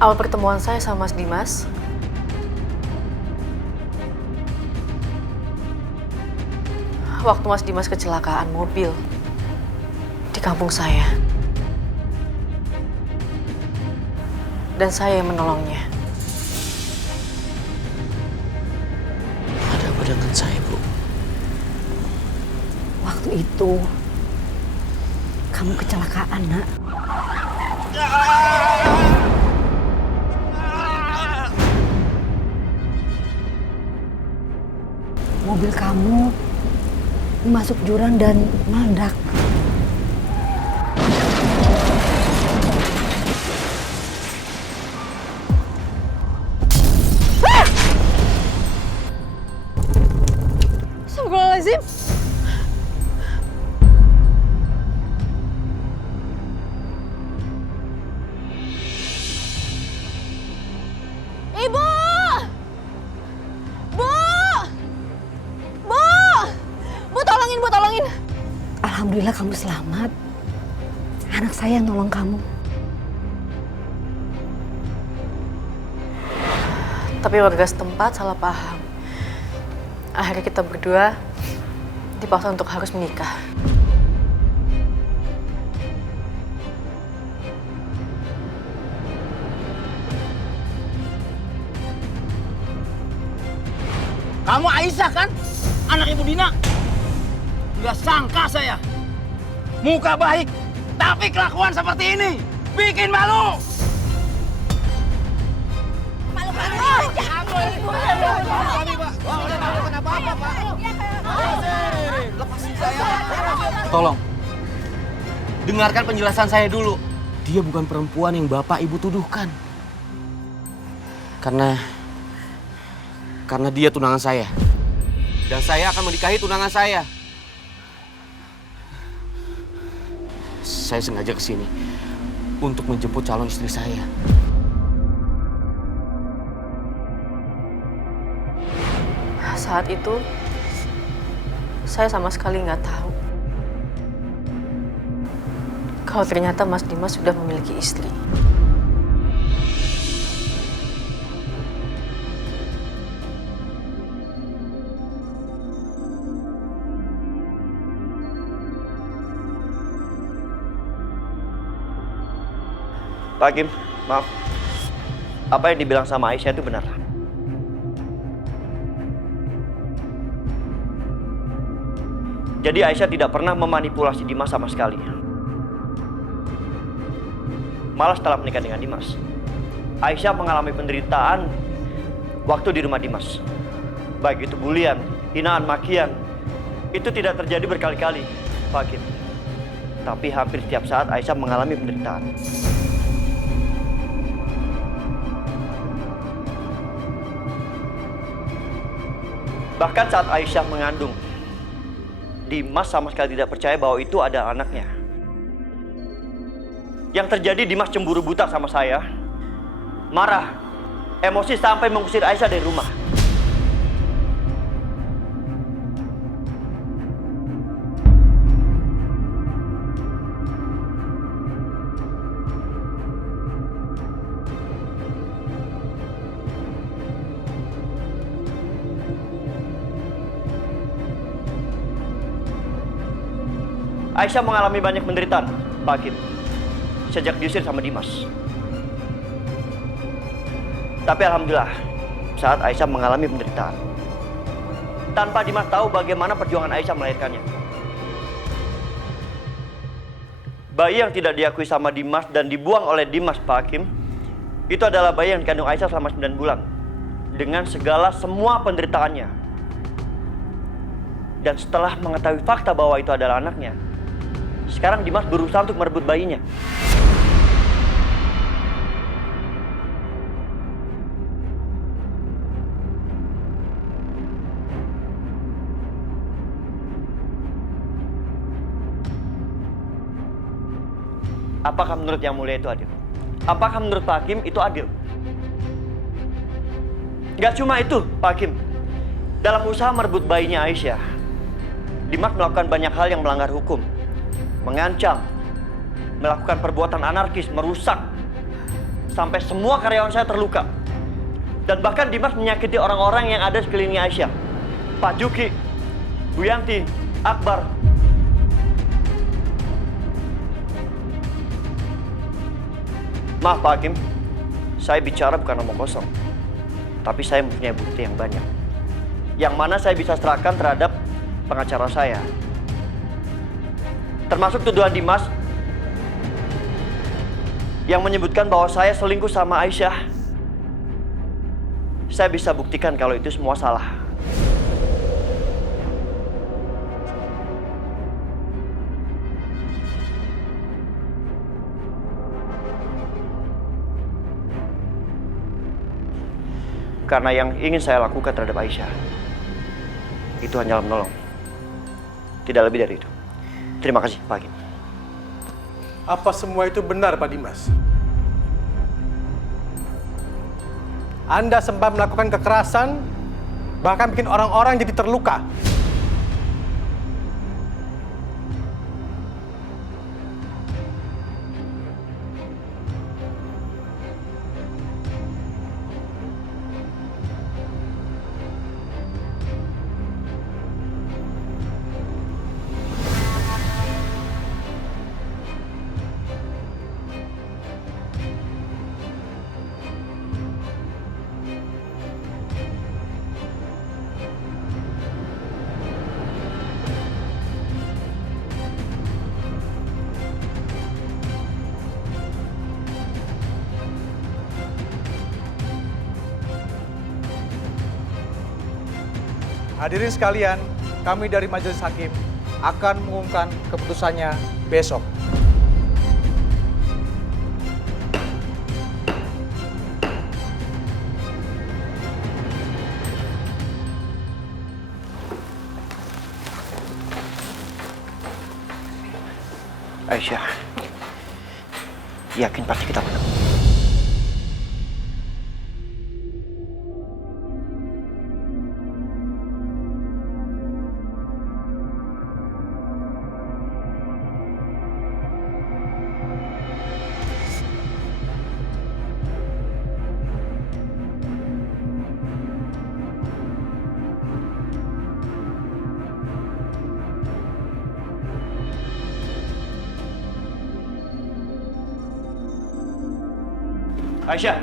Awal pertemuan saya sama Mas Dimas, waktu Mas Dimas kecelakaan mobil di kampung saya. Dan saya yang menolongnya. Ada apa dengan saya, Bu? Waktu itu kamu kecelakaan, Nak. Mobil kamu masuk jurang dan meledak. Astagfirullahaladzim. Ibu! Bu! Bu! Bu, tolongin, Bu, tolongin. Alhamdulillah kamu selamat. Anak saya yang nolong kamu. Tapi warga setempat salah paham. Akhirnya kita berdua dipaksa untuk harus menikah. Kamu Aisyah kan? Anak Ibu Dina? Nggak sangka saya. Muka baik, tapi kelakuan seperti ini. Bikin malu. Tolong, dengarkan penjelasan saya dulu. Dia bukan perempuan yang Bapak Ibu tuduhkan. Karena dia tunangan saya. Dan saya akan menikahi tunangan saya. Saya sengaja kesini untuk menjemput calon istri saya. Saat itu, saya sama sekali nggak tahu kalau ternyata Mas Dimas sudah memiliki istri. Pak Hakim, maaf. Apa yang dibilang sama Aisyah itu benar. Jadi Aisyah tidak pernah memanipulasi Dimas sama sekali. Malah setelah menikah dengan Dimas, Aisyah mengalami penderitaan waktu di rumah Dimas. Baik itu bulian, hinaan, makian. Itu tidak terjadi berkali-kali, Pak Hakim. Tapi hampir setiap saat Aisyah mengalami penderitaan. Bahkan saat Aisyah mengandung, Dimas sama sekali tidak percaya bahwa itu adalah anaknya. Yang terjadi Dimas cemburu buta sama saya, marah, emosi sampai mengusir Aisyah dari rumah. Aisyah mengalami banyak penderitaan, Pak Hakim, sejak diusir sama Dimas. Tapi alhamdulillah, saat Aisyah mengalami penderitaan, tanpa Dimas tahu bagaimana perjuangan Aisyah melahirkannya. Bayi yang tidak diakui sama Dimas dan dibuang oleh Dimas, Pak Hakim, itu adalah bayi yang dikandung Aisyah selama 9 bulan. Dengan semua penderitaannya. Dan setelah mengetahui fakta bahwa itu adalah anaknya, sekarang Dimas berusaha untuk merebut bayinya. Apakah menurut Yang Mulia itu adil? Apakah menurut Pak Hakim itu adil? Gak cuma itu, Pak Hakim. Dalam usaha merebut bayinya Aisyah, Dimas melakukan banyak hal yang melanggar hukum. Mengancam, melakukan perbuatan anarkis, merusak. sampai semua karyawan saya terluka. Dan bahkan Dimas menyakiti orang-orang yang ada di sekelilingnya Aisyah. Pak Juki, Bu Yanti, Akbar. Maaf Pak Hakim, saya bicara bukan omong kosong. Tapi saya mempunyai bukti yang banyak. Yang mana saya bisa serahkan terhadap pengacara saya. Termasuk tuduhan Dimas yang menyebutkan bahwa saya selingkuh sama Aisyah. Saya bisa buktikan kalau itu semua salah. Karena yang ingin saya lakukan terhadap Aisyah itu hanyalah menolong. Tidak lebih dari itu. Terima kasih, Pak Hakim. Apa semua itu benar, Pak Dimas? Anda sempat melakukan kekerasan, bahkan bikin orang-orang jadi terluka. Hadirin sekalian, kami dari Majelis Hakim akan mengumumkan keputusannya besok. Aisyah, yakin pasti kita menang. Aisyah,